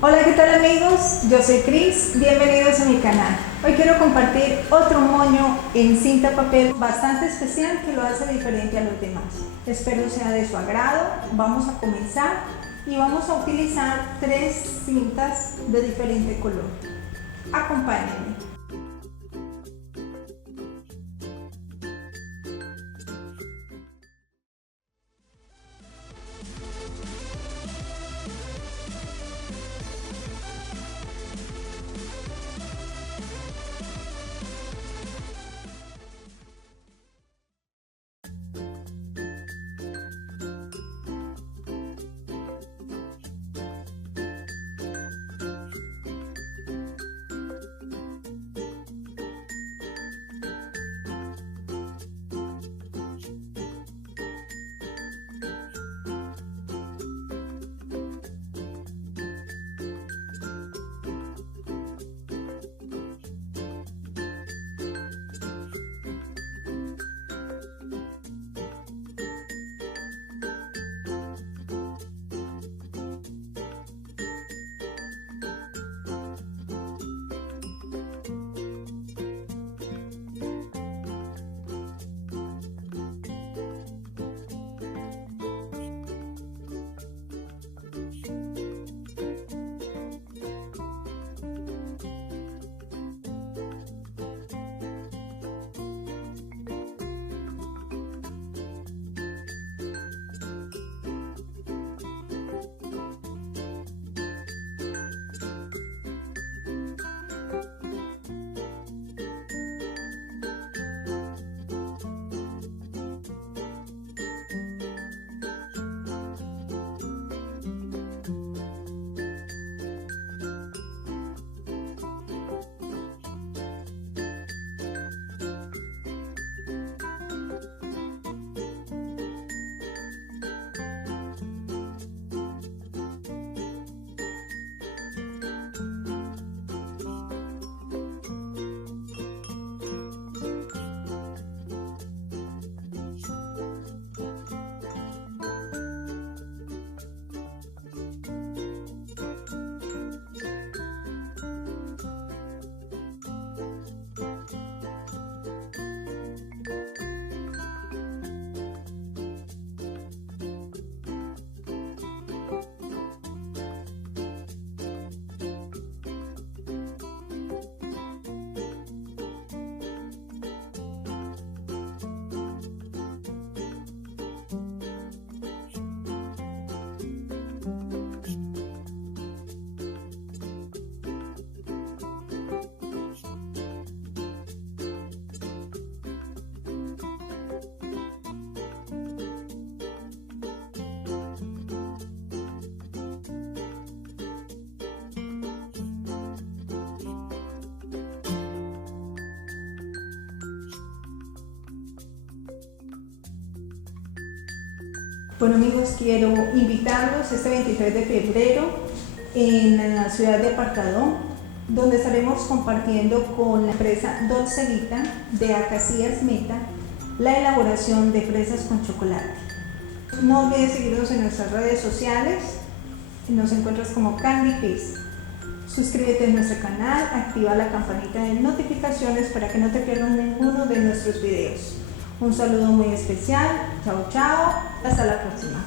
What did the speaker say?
Hola, ¿qué tal amigos? Yo soy Kriss, bienvenidos a mi canal. Hoy quiero compartir otro moño en cinta papel bastante especial que lo hace diferente a los demás. Espero sea de su agrado. Vamos a comenzar y vamos a utilizar 3 cintas de diferente color. Acompáñenme. Bueno amigos, quiero invitarlos este 23 de febrero en la ciudad de Apartadó, donde estaremos compartiendo con la empresa LAZO de Acacias Meta la elaboración de fresas con chocolate. No olvides seguirnos en nuestras redes sociales, nos encuentras como Kriss. Suscríbete a nuestro canal, activa la campanita de notificaciones para que no te pierdas ninguno de nuestros videos. Un saludo muy especial, chao chao, hasta la próxima.